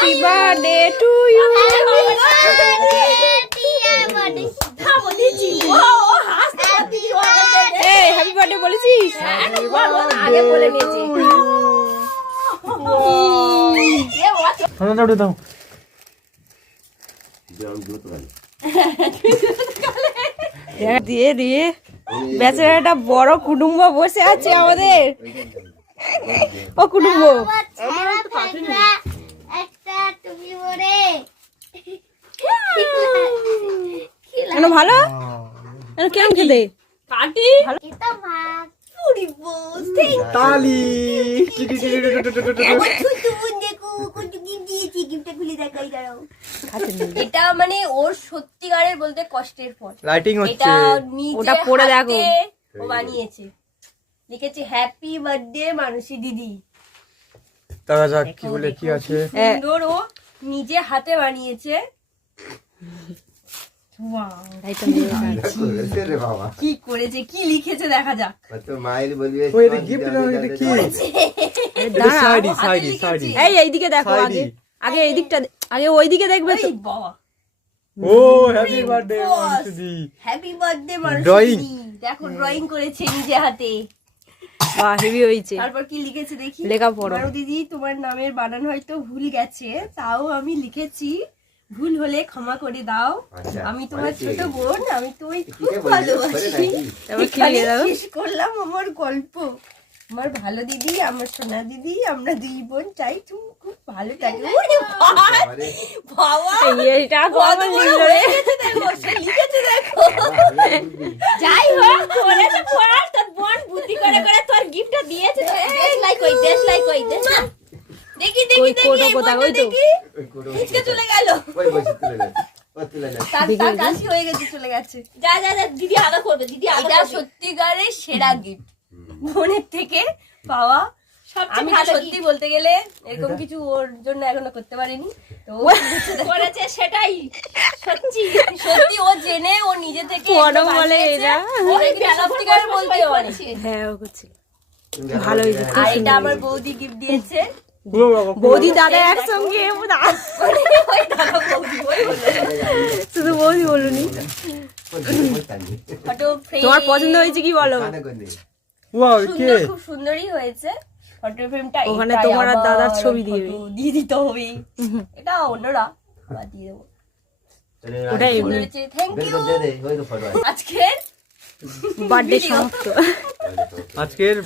Happy birthday to you. এই happy birthday বলেছিস? আগে বলে নিয়েছি। দাও দিয়ে দিয়ে বেচারা একটা বড় কুটুম্ব বসে আছে আমাদের। ও কুটুম্ব কেন ভালো? কেমন খেতে? তালি এটা মানে ওর সত্যিকারের বলতে কষ্টের ফল। লাইটিং হচ্ছে এটা ওটা পড়ে দেখো। ও বানিয়েছে, লিখেছে হ্যাপি বার্থডে মানসী দিদি। দেখা যাক কি বলে কি আছে। সুন্দর, ও নিজে হাতে বানিয়েছে। কি করেছে, কি লিখেছে দেখা যাক। ওই এটা গিফট দাও, এটা কি? এটা সাইডি সাইডি সাইডি। এই এইদিকে দেখো, আগে আগে এই দিকটা, আগে ওই দিকে দেখবে তো। বাবা, ও হ্যাপি বার্থডে মানসী। হ্যাপি বার্থডে মানসী Drawing। দিদি। দেখো ড্রয়িং করেছে নিজে হাতে। বাহ হেভি হয়েছে। তারপর কি লিখেছে দেখি। লেখা পড়ো। মারু দিদি, তোমার নামের বানান হয়তো ভুল গেছে, তাও আমি লিখেছি, ভুল হলে ক্ষমা করে দাও। আমি তোমার ছোট বোন, আমি তোমায় খুব ভালোবাসি। তারপর কি এখানে লিখে দাও? শেষ করলাম আমার গল্প। আমার ভালো দিদি, আমার সোনা দিদি, আমরা দুই বোন চাই তুমি খুব ভালো থাকো। ওরে বাবা, এইটা কমন লিখলো রে। দেখো সে লিখেছে, দেখো। যাই হোক, বলেছে পড়ার তোর বোন বুদ্ধি করে করে তোর গিফটটা দিয়েছে। দেশ লাইক ওই, দেশ লাইক ওই, দেশ লাইক। দেখি দেখি ওই দেখি, কোটো এই কোথায়? বোনটা ওই তো। দেখি। নিচে চলে গেল। তার কাশি হয়ে গেছে, চলে গেছে। যা যা যা, দিদি আদা করবে, দিদি আদা। এটা সত্যিকারের সেরা গিফট বোনের থেকে পাওয়া। আমি তো সত্যি বলতে গেলে এরকম কিছু ওর জন্য এখনো করতে পারিনি, তো ও করেছে সেটাই সত্যি। সত্যি ও জেনে ও নিজে থেকে বড় বলে এরা। সত্যিকার বলতে পারে। হ্যাঁ ও করছিল ভালো হয়েছে। আর এটা আমার বৌদি গিফট দিয়েছে। বৌদি দাদা একসঙ্গে ওই দাদা বৌদি, ওই বললো। শুধু বৌদি বলুনি। ফটো ফ্রেম তোমার পছন্দ হয়েছে কি বলো? ওয়াও কে? সুন্দর, খুব সুন্দরই হয়েছে। ফটো ফ্রেমটা ওখানে তোমার আর দাদার ছবি দিয়ে দিয়ে দিতে হবে। এটা অন্যরা আবার দিয়ে দেবো। ওটাই এমনি থ্যাংক ইউ। আজকের বার্থডে সমাপ্ত। আজকের